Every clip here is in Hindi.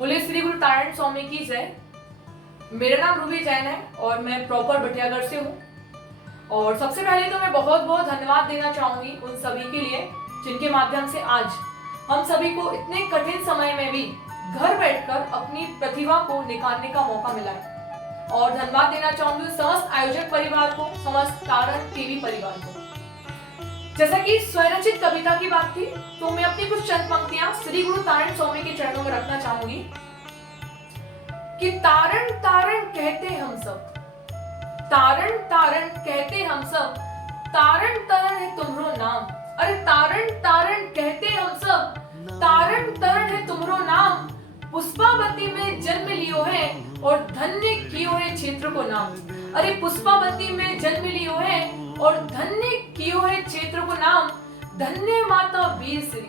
बोले श्री गुरु तारण स्वामी की जय। मेरा नाम रूबी जैन है और मैं प्रॉपर बटियागढ़ से हूँ। और सबसे पहले तो मैं बहुत बहुत धन्यवाद देना चाहूंगी उन सभी के लिए जिनके माध्यम से आज हम सभी को इतने कठिन समय में भी घर बैठकर अपनी प्रतिभा को निखारने का मौका मिला है। और धन्यवाद देना चाहूंगी समस्त आयोजक परिवार को, समस्त तारण टीवी परिवार को। जैसा कि स्वरचित कविता की बात थी तो मैं अपनी कुछ चंद पंक्तियां श्री गुरु तारण स्वामी के चरणों में रखना चाहूंगी कि तारण तारण कहते हम सब, तारण तारण कहते हम सब, तारण तारण है तुम्हारो नाम। अरे तारण तारण कहते हम सब, तारण तारण है तुम्हारो नाम। पुष्पावती में जन्म लियो है और धन्य कियो है क्षेत्र को नाम। अरे पुष्पावती में जन्म लियो है और धन्य कियो है क्षेत्र को नाम। धन्य माता वीर श्री,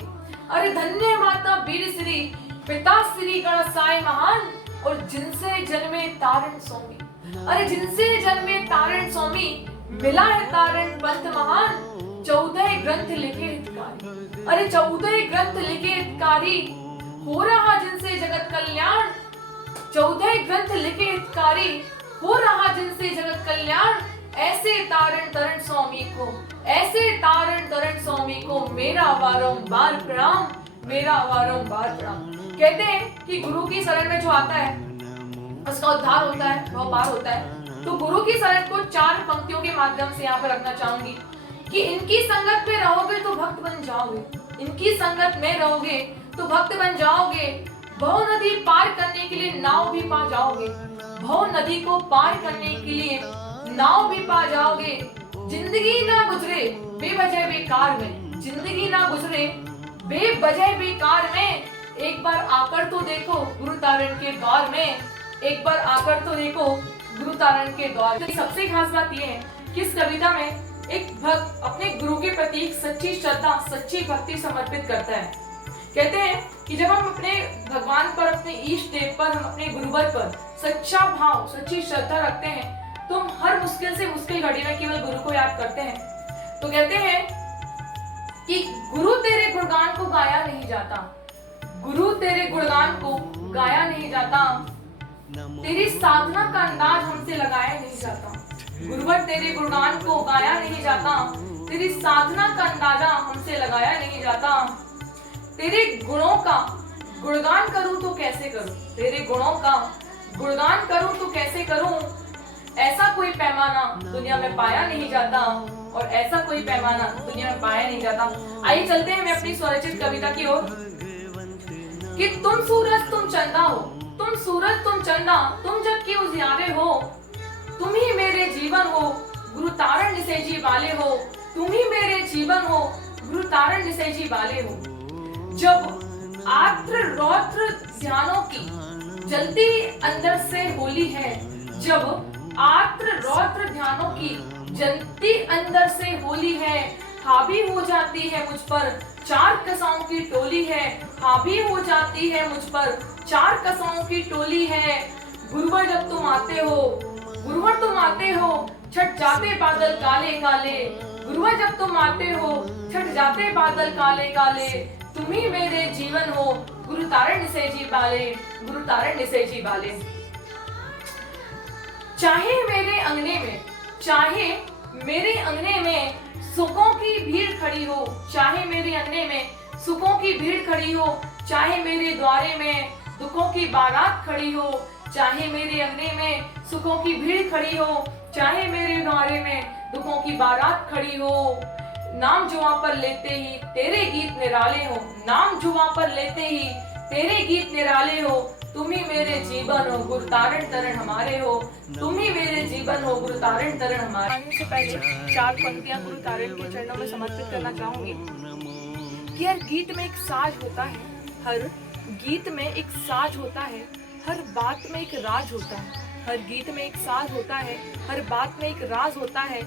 अरे धन्य माता वीर श्री, पिता श्री गणसाय महान और जिनसे जन्मे तारण स्वामी। अरे जिनसे जन्मे तारण स्वामी, मिला है तारण पंथ महान। 14 ग्रंथ लिखे हितकारी, अरे 14 ग्रंथ लिखे हितकारी, हो रहा जिनसे जगत कल्याण। 14 ग्रंथ लिखे हितकारी, हो रहा जिनसे जगत कल्याण। ऐसे तारण तारण स्वामी को, ऐसे तारण तारण स्वामी को मेरा बारंबार प्रणाम, मेरा बारंबार प्रणाम। कहते हैं कि गुरु की शरण में जो आता है उसका उद्धार होता है, वह पार होता है। तो गुरु की शरण को 4 पंक्तियों के माध्यम से यहाँ पर रखना चाहूंगी कि इनकी संगत में रहोगे तो भक्त बन जाओगे, इनकी संगत में रहोगे तो भक्त बन जाओगे। भव नदी पार करने के लिए नाव भी पा जाओगे, भव नदी को पार करने के लिए नाव भी पा जाओगे। जिंदगी ना गुजरे बेवजह बेकार में, जिंदगी ना गुजरे बेवजह बेकार में। एक बार आकर तो देखो गुरु तारण के द्वार में, एक बार आकर तो देखो गुरु तारण के द्वार। तो सबसे खास बात यह है कि इस कविता में एक भक्त अपने गुरु के प्रति सच्ची श्रद्धा, सच्ची भक्ति समर्पित करता है। कहते हैं कि जब हम अपने भगवान पर, अपने इष्ट देव पर, हम अपने गुरुवर पर सच्चा भाव, सच्ची श्रद्धा रखते हैं तो हम हर मुश्किल से मुश्किल घड़ी में केवल गुरु को याद करते हैं। तो कहते हैं कि गुरु तेरे गुणगान को गाया नहीं जाता, गुरु तेरे गुणगान को गाया नहीं जाता। तेरी साधना का अंदाज हमसे लगाया नहीं जाता, गुरुवर तेरे गुणगान को गाया नहीं जाता। तेरी साधना का अंदाजा हमसे लगाया नहीं जाता। तेरे गुणों का गुणगान करूं तो कैसे करूं, तेरे गुणों का गुणगान करूं तो कैसे करूं। ऐसा कोई पैमाना दुनिया में पाया नहीं जाता, और ऐसा कोई पैमाना दुनिया में पाया नहीं जाता। आइए चलते हैं मैं अपनी स्वरचित कविता की ओर कि तुम सूरज तुम चंदा हो, तुम सूरज तुम चंदा, तुम जग के उजियारे हो। तुम ही मेरे जीवन हो, गुरु तारण निसेजी वाले हो। तुम ही मेरे जीवन हो, गुरु तारण निसेजी वाले हो। जब आर्द्र रौद्र ध्यानों की जलती अंदर से होली है, जब आर्द्र रौद्र ध्यानों की जलती अंदर से होली है। हावी हो जाती है मुझ पर 4 कसाओं की टोली है, हावी हो जाती है मुझ पर 4 कसाओं की टोली है। गुरुवर जब तुम आते हो, गुरुवर तुम आते हो, छट जाते बादल काले काले। गुरुवर जब तुम आते हो, छट जाते बादल काले काले। तुम ही मेरे जीवन हो, गुरु तारण निसेजी वाले, गुरु तारण निसेजी वाले। चाहे मेरे अंगने में, चाहे मेरे अंगने में सुखों की भीड़ खड़ी हो, चाहे मेरे अंगने में सुखों की भीड़ खड़ी हो। चाहे मेरे द्वारे में दुखों की बारात खड़ी हो, चाहे मेरे अंगने में सुखों की भीड़ खड़ी हो। चाहे मेरे द्वारे में दुखों की बारात खड़ी हो। नाम जुबां पर लेते ही तेरे गीत निराले हो, नाम जुबां पर लेते ही तेरे गीत निराले हो। तुम ही मेरे जीवन हो, गुरु तारण तारण हमारे हो। तुम ही मेरे जीवन हो, गुरु तारण तारण हमारे। से पहले 4 पंक्तियां गुरु तारण के चरणों में समर्पित करना चाहूंगी कि हर गीत में एक साज होता है, हर गीत में एक साज होता है, हर बात में एक राज होता है। हर गीत में एक साज होता है, हर बात में एक राज होता है।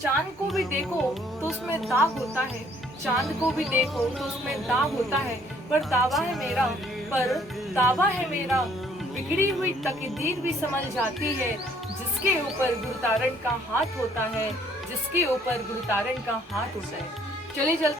चांद को भी देखो तो उसमें दाग होता है, चांद को भी देखो तो उसमें दाग होता है। पर दावा है मेरा, पर दावा है मेरा, बिगड़ी हुई तकदीर भी संभल जाती है जिसके ऊपर गुरु तारण का हाथ होता है, जिसके ऊपर गुरु तारण का हाथ होता है। चलिए चलते